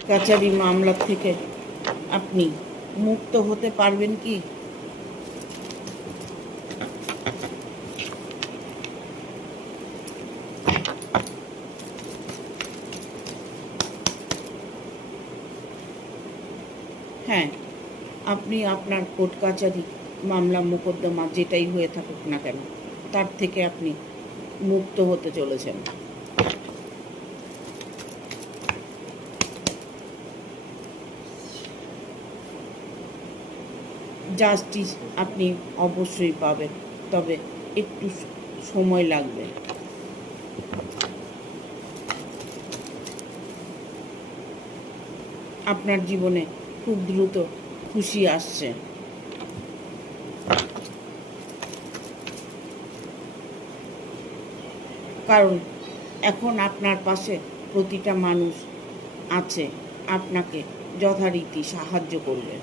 কাচারি মামলা থেকে আপনি মুক্ত হতে পারবেন কি? হ্যাঁ, আপনি আপনার কোর্ট কাচারি মামলা মোকদ্দমা যেটাই হয়ে থাকুক না কেন, তার থেকে আপনি মুক্ত হতে চলেছেন। জাস্টিস আপনি অবশ্যই পাবেন, তবে একটু সময় লাগবে। আপনার জীবনে খুব দ্রুত খুশি আসছে। কারণ এখন আপনার পাশে প্রতিটা মানুষ আছে, আপনাকে যথারীতি সাহায্য করবে।